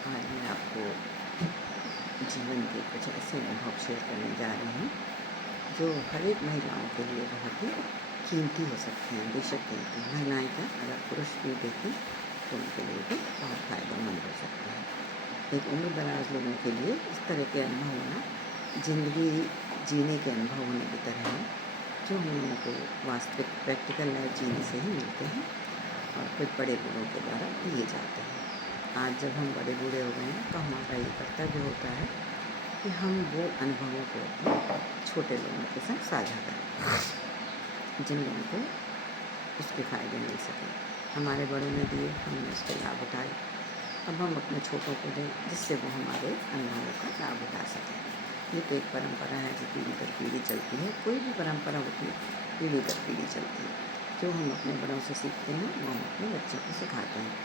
आज मैं आपको जीवन के कुछ ऐसे अनुभव शेयर करने जा रही हूँ जो हर एक महिलाओं के लिए बहुत ही कीमती हो सकते हैं। बेशक कीमती महिलाएं क्या, अगर पुरुष भी देखें तो उनके लिए भी बहुत फ़ायदेमंद हो सकते हैं। एक उम्र दराज लोगों के लिए इस तरह के अनुभव होना ज़िंदगी जीने के अनुभव होने की तरह है, जो हम लोगों को वास्तविक प्रैक्टिकल लाइफ जीने से ही मिलते हैं और कुछ बड़े बूढ़ों के द्वारा दिए जाते हैं। आज जब हम बड़े बूढ़े हो गए हैं तो हमारा ये कर्तव्य होता है कि हम वो अनुभवों को अपने छोटे लोगों के साथ साझा करें, जिन लोगों को उसके फ़ायदे मिल सकें। हमारे बड़ों ने दिए, हमने उसके लाभ उठाए, अब हम अपने छोटों को दें जिससे वो हमारे अनुभवों का लाभ उठा सकें। ये तो एक परंपरा है जो पीढ़ी दर पीढ़ी चलती है। कोई भी परंपरा होती है पीढ़ी दर पीढ़ी चलती है। जो हम अपने बड़ों से सीखते हैं वो हम अपने बच्चों को सिखाते हैं।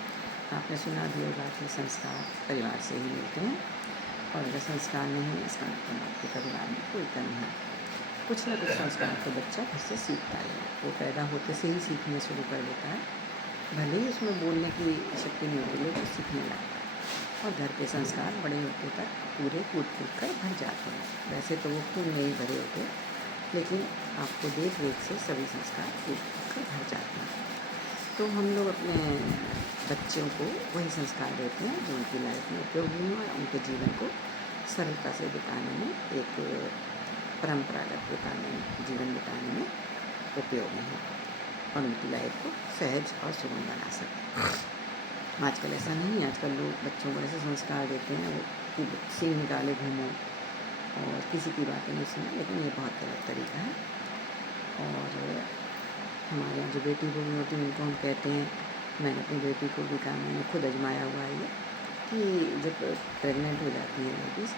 आपने सुना भी होगा कि संस्कार परिवार से ही मिलते हैं, और अगर संस्कार नहीं है इसका मतलब आपके परिवार में कोई कमी है। कुछ ना कुछ संस्कार तो बच्चा घर से सीखता है। वो पैदा होते से ही सीखने शुरू कर देता है, भले ही उसमें बोलने की शक्ति नहीं होती लेकिन सीखने लगता है। और घर के संस्कार बड़े होते तक पूरे कूट कर भर जाते हैं। वैसे तो वो खून नहीं भरे होते, लेकिन आपको देख रेख से सभी संस्कार कूट कर भर जाते हैं। तो हम लोग अपने बच्चों को वही संस्कार देते हैं जो उनकी लाइफ में उपयोगी हों और उनके जीवन को सरलता से बिताने में, एक परंपरागत जीवन बिताने में उपयोगी हो और उनकी लाइफ को सहज और सुगम बना सकें। आजकल ऐसा नहीं है। आजकल लोग बच्चों को ऐसे संस्कार देते हैं वो कि सींग निकाले घूमो और किसी की बातें नहीं सुने, लेकिन ये बहुत गलत तरीका है। और हमारे यहाँ जो बेटी बहू होती है उनको हम कहते हैं, मैंने अपनी बेटी को भी कहा, मैंने खुद आजमाया हुआ है ये, कि जब प्रेग्नेंट हो जाती है लेडीज़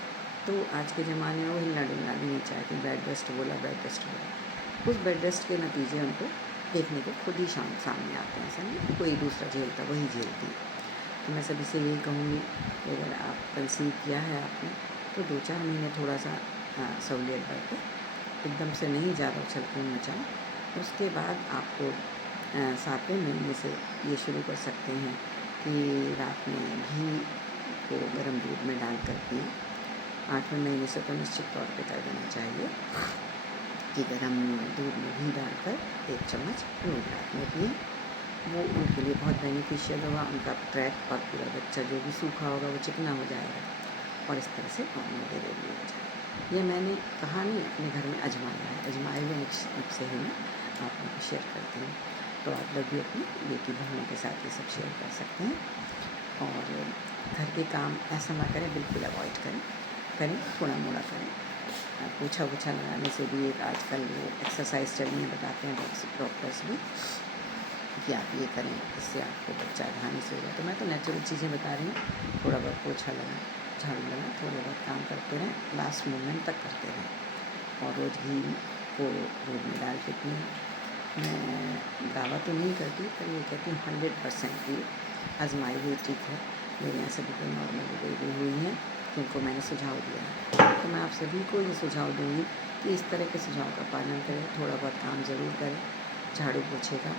तो आज के ज़माने में वो हिलना डुलना भी नहीं चाहती। बेड रेस्ट बोला, बेड रेस्ट बोला। उस बेड रेस्ट के नतीजे उनको देखने को खुद ही सामने आते हैं। ऐसा नहीं कोई दूसरा झेलता, वही झेलती। तो मैं सभी से यही कहूँगी कि अगर आप कंसीव किया है आपने तो 2-4 महीने थोड़ा सा सहूलियत बरतें, एकदम से नहीं ज़्यादा उछल कूद मचाएं। उसके बाद आपको 7वें महीने से ये शुरू कर सकते हैं कि रात में घी को गर्म दूध में डाल कर पिएं। 8वें महीने से तो निश्चित तौर पे कर देना चाहिए कि गर्म दूध में घी डालकर 1 चम्मच रोज़ रात में पिएं। वो उनके लिए बहुत बेनिफिशियल होगा। उनका ट्रैक और पूरा बच्चा जो भी सूखा होगा वो चिकना हो जाएगा और इस तरह से नॉर्मल डिलीवरी हो जाएगी। ये मैंने कहा नहीं, अपने घर में आजमाया है। आजमाए हुए नुस्खे ही मैं आप लोग को शेयर करती हूँ। तो आप लोग भी अपनी बेटी बहनों के साथ ये सब शेयर कर सकते हैं। और घर के काम ऐसा ना करें, बिल्कुल अवॉइड करें थोड़ा मोड़ा करें। पोछा वोछा लगाने से भी एक आजकल वो एक्सरसाइज चलनी है, बताते हैं डॉक्टर्स भी कि आप ये करें, इससे आपको बच्चा आसानी से होगा। तो मैं तो नेचुरल चीज़ें बता रही हूँ। थोड़ा बहुत पोछा लगाएं, झाड़ू लगाएं, थोड़े बहुत काम करते रहें, लास्ट मोमेंट तक करते रहें। और रोज़ घी को दूध में डाल के पिएं। मैं दावा तो नहीं करती, पर ये कहती हूँ 100% ये आजमाई हुई चीज़ है। मेरे यहाँ सभी को नॉर्मल डिलीवरी हुई है जिनको मैंने सुझाव दिया है। तो मैं आप सभी को ये सुझाव दूँगी कि इस तरह के सुझाव का पालन करें, थोड़ा बहुत काम ज़रूर करें। झाड़ू पोछे का,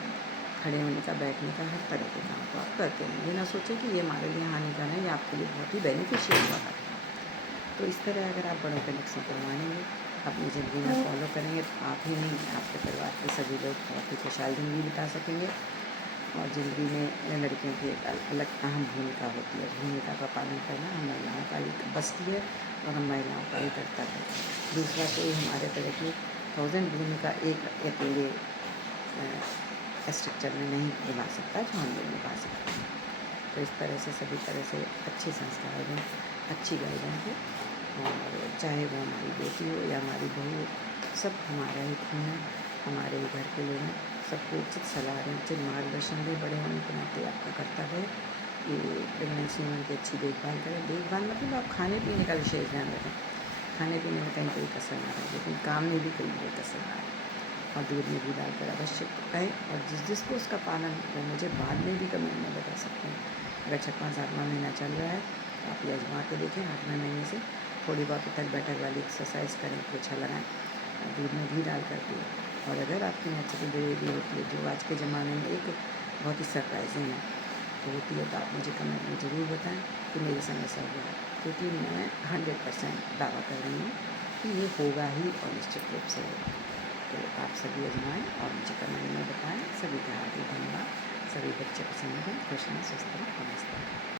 खड़े होने का, बैठने का, हर तरह के काम को आप करते रहें। ये ना सोचें कि ये हमारे लिए हानिकारक है, ये आपके लिए बहुत ही बेनिफिशियल हुआ करता है। तो इस तरह अगर आप बड़ों के नुस्खों को मानेंगे, अपनी ज़िंदगी में फॉलो करेंगे, तो आप ही नहीं, आपके परिवार के सभी लोग बहुत ही खुशहाल ज़िंदगी बिता सकेंगे। और ज़िंदगी में लड़कियों की एक अलग अहम भूमिका होती है। भूमिका का पालन करना हम महिलाओं का ही बस की है और हम महिलाओं का ही कर्तव्य है। दूसरा कोई हमारे तरह की 1000 भूमिका एक अकेले स्ट्रक्चर में नहीं निभा सकता जो हम लोग निभा सकते हैं। तो इस तरह से सभी तरह से अच्छे संस्कार दें, अच्छी गाइडेंस हो, और चाहे वो हमारी बेटी हो या हमारी बहू हो, सब हमारा ही खून है, हमारे ही घर के लोग हैं। सबको उचित सलाह दें, उचित मार्गदर्शन दें। बड़े होने के नाते आपका कर्तव्य है कि प्रेगनेंसी में उनकी अच्छी देखभाल करें। देखभाल मतलब आप खाने पीने का विशेष ध्यान रखें, खाने पीने में कहीं कोई कसर ना रहे, लेकिन काम में भी कहीं कोई कसर ना रहे। और दूध में भी डालकर अवश्य करें। और जिसको उसका पालन, वो मुझे बाद में भी कमेंट में बता सकते हैं। अगर 6वां 7वां महीना चल रहा है तो आप ये आजमा के देखें। 8वें महीने से थोड़ी बहुत उठक बैठक वाली एक्सरसाइज करें, पोछा लगाएं, दूध में घी डाल कर पिए। और अगर आपकी नेचुरल डिलीवरी होती है, जो आज के ज़माने में एक बहुत ही सरप्राइजिंग है, आपको होती है तो आप मुझे कमेंट में ज़रूर बताएं कि मेरे संग ऐसा हुआ, क्योंकि मैं 100% दावा कर रही हूँ कि ये होगा ही और निश्चित रूप से होगा। तो आप सभी आजमाएं और मुझे कमेंट में बताएं। सभी का हार्दिक धन्यवाद। सभी बच्चे पसंद रहें, खुश रहें, स्वस्थ रहें। नमस्कार।